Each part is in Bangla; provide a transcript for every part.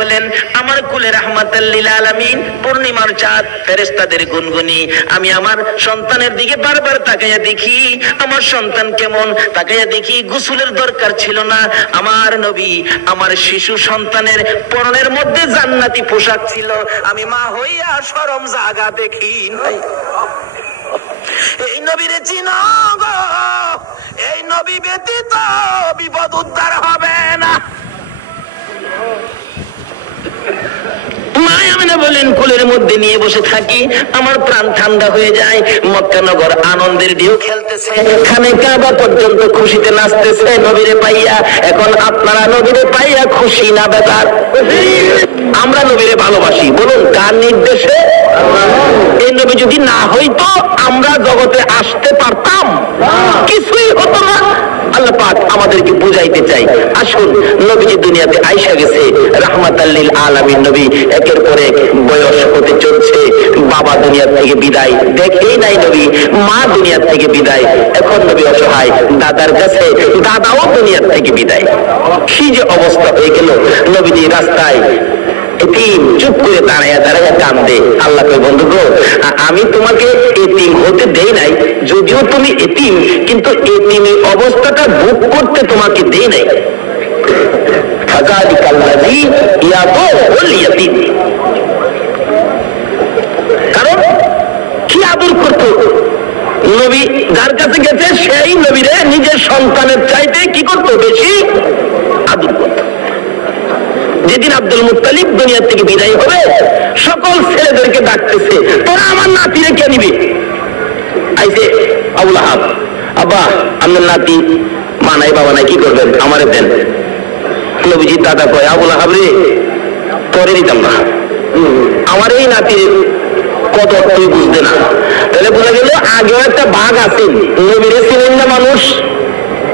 বলেন আমার কুলে রাহমাতাল লিল আলামিন, পূর্ণিমার চাঁদ, ফেরেশতাদের গুনগুনি। আমি আমার সন্তানের দিকে বারবার তাকাইয়া দেখি আমার সন্তান কেমন, তাকাইয়া দেখি গোসলের দরকার ছিল না। আমার নবী আমার শিশু সন্তানের পরনের মধ্যে জান্নাতি পোশাক ছিল। আমি মা হইয়া শরম জাগা দেখি নাই। এই নবীরে চিনো গো, এই নবী ব্যতীত বিপদ উদ্ধার হবে না। বলেন কোলের মধ্যে নিয়ে বসে থাকি, আমার প্রাণ ঠান্ডা হয়ে যায়। মক্কা নগর আনন্দের ঢেউ খেলতেছে, খানে কাবা পর্যন্ত খুশিতে নাচতেছে নবীরে পাইয়া। এখন আপনারা নবীরে পাইয়া খুশি না বেজার? আমরা নবীরে ভালোবাসি, বলুন কার নির্দেশে? এই নবী যদি না হইতো আমরা জগতে আসতে পারতাম? কিছুই হতো না। আল্লাহ পাক আমাদেরকে বুঝাইতে চাই, আসুন নবীজি দুনিয়াতে আইসা গেছে রাহমাতাল লিল আলামিন নবী, একের পর এক বয়স হতে চলছে। বাবা দুনিয়া থেকে বিদায়, দেখেই নাই নবী। মা দুনিয়া থেকে বিদায়, এখন নবী অসহায় দাদার কাছে, দাদাও দুনিয়া থেকে বিদায়। কি যে অবস্থা হয়ে গেল। নবীজি রাস্তায় এতিম চুপ করে দাঁড়াইয়া দাঁড়াইয়া কান্দে। আল্লাহ কই বন্ধু গো, আমি তোমাকে এতিম হতে দেই নাই, যদিও তুমি এতিম, কিন্তু এতিমের অবস্থাটা ভোগ করতে তোমাকে দেই নাই। কারণ কি আদর করতো নবী, যার কাছে গেছে সেই নবীরে নিজের সন্তানের চাইতে কি করতো? বেশি আদর করতো। যেদিন আব্দুল মুত্তালিব দুনিয়া থেকে বিদায় হবে, সকল ছেলেদেরকে ডাকতেছে, তোরা আমার নাতিরে কে নিবি? আইসে আবুল আহাব, আব্বা আপনার নাতি মানাই বাবা নাই, কি করবেন? আমারে দেন। নবীজির দাদা কয়, আবুল আহাব রে, তোরে দিতাম না, আমার এই নাতির কত তুই বুঝতে না। তাহলে বোঝা গেল আগেও একটা বাঘ আছে। নবীরে ছিলেন না মানুষ,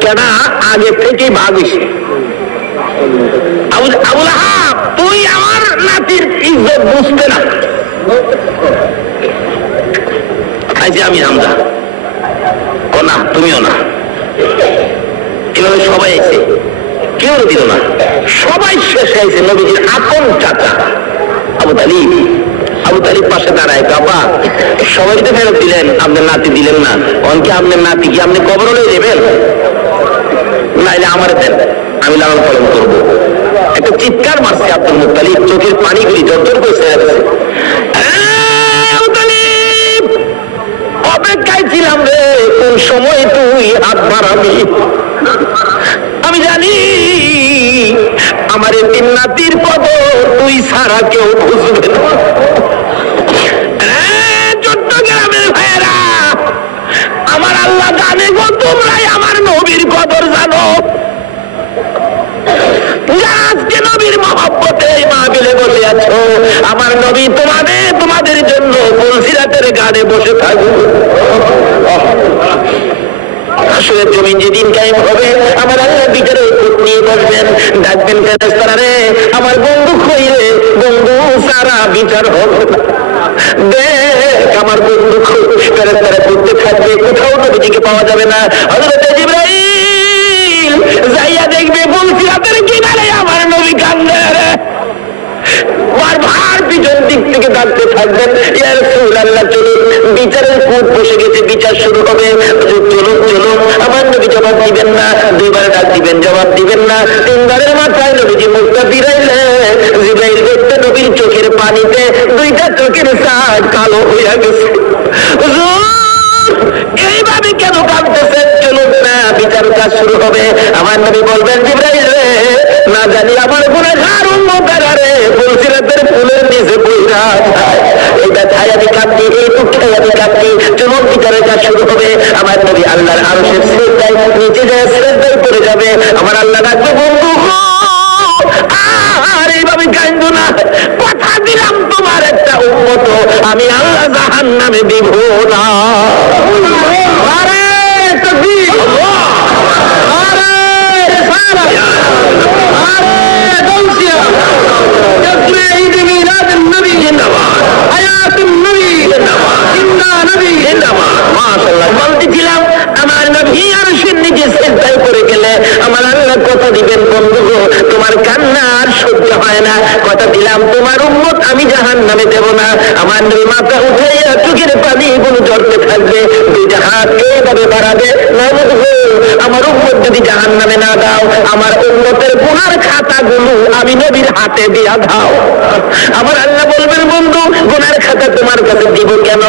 কেনা আগে থেকেই বাঘ হয়েছে। আবুল আহাব, তুই আমার নাতির ইজ্জত বুঝতে না। আমি হামজা, ও না তুমিও না। এভাবে সবাই এসে, কেউ দিল না, সবাই শেষ হয়েছে। নবীজির আপন চাচা আবু তালিব, আবু তালিব পাশে দাঁড়ায়, বাবা সবাই তো ফেরত দিলেন, আপনার নাতি দিলেন না, অনকে আপনার নাতি কি আপনি কবরে দেবেন? নাইলে আমার দেন, আমি লালন পালন করবো। একটা চিৎকার মারছে আব্দুল মুত্তালিব, চোখের পানিগুলি জর্জর করে ছেড়ে গেছে। অপেক্ষায় ছিলাম রে, কোন সময় তুই হাত বাড়াবি। আমি জানি আমার তিন নাতির পদ তুই ছাড়া কেউ বুঝবে না। চট্টগ্রামের ভাইয়েরা, আমার আল্লাহ জানে গো, তোমরাই আমার নবীর কদর জানো। আজকে নবীর মহব্বতে মাহফিলে বসে আছো, আমার নবী তোমাদের জন্য বলসিরাতের গানে বসে থাকবো। আসলে জমিন যেদিন কায়েম হবে, আমার আল্লাহ বিচারে নিয়ে বসবেন, ডাকবেন ফেরেশতারা রে, আমার বন্ধু কইরে, বন্ধু সারা বিচার হবে না। দেখ আমার বন্ধু ফেরেশতারা করতে থাকবে, কোথাও নবীজিকে পাওয়া যাবে না। হযরত জিবরাইল যাইয়া দেখবে বলসিরাতের কিনারে আমার নবী কান্দে রে। বারবার পিছন দিক থেকে ডাকতে থাকবেন, ইয়া রাসূলুল্লাহ চলুন, বিচারের কোর্ট বসে গেছে, বিচার শুরু হবে, চলুন চলুন। আমার নবী জবাব দিবেন না, দুইবার ডাক দিবেন, জবাব দিবেন না, তিনবারের মাথায় নবীজি মুখটা ফিরাইলে জিবরাইল দেখতে নবীর চোখের পানিতে দুইটা চোখের সাদ কালো হইয়া গেছে। এইভাবে কেন কাঁদতেছেন? চলুন না, বিচার কাজ শুরু হবে। আমার নবী বলবেন, জিবরাইল রে, না জানি আমার গুনাহগার উম্মতেরা রে বলসিরাতের ফুলের নিচে বইরা এটা ছায়া দি কাঁদছি, এই দুঃখে আমি কাঁদছি। চলুন বিচারের কাজ শুরু হবে। আমার নবী আল্লাহর আরশের সিজদায় নিচে যায়, সিজদায় পড়ে যাবে। আমার আল্লাহ ডাকবে, বন্ধু আর এইভাবে কাঁদো না, কথা দিলাম তোমার একটা উম্মত আমি আল্লাহ জাহান্নামে দিব না। আরে তাকবীর, আরে সারা, আরে দৌসিয়া, তাকবীর ঈদ মিলাদুন নবী জিন্দাবাদ, হায়াতুন নবী জিন্দাবাদ, জিন্দা নবী জিন্দাবাদ। মাশাআল্লাহ, বলতেছিলাম আমার নবী আরশের নিচে সিজদায় পড়ে গেলে আমার আল্লাহ আল্লাহ কথা দিবেন বন্ধু গো, তোমার কান্না আর সহ্য হয় না, কথা দিলাম তোমার উম্মত আমি জাহান্নামে দেব না। আমার নবী মাথা উঠাইয়া চোখের পানি গুলো ঝরতে থাকবে, দুইটা হাত এইভাবে বাড়াবে, আমার উম্মত যদি জাহান্নামে না দাও, আমার উম্মতের গুনার খাতাগুলো আমি নবীর হাতে দিয়া দাও। আমার আল্লাহ বলবেন বন্ধু গুনার খাতা তোমার কাছে দিব কেন?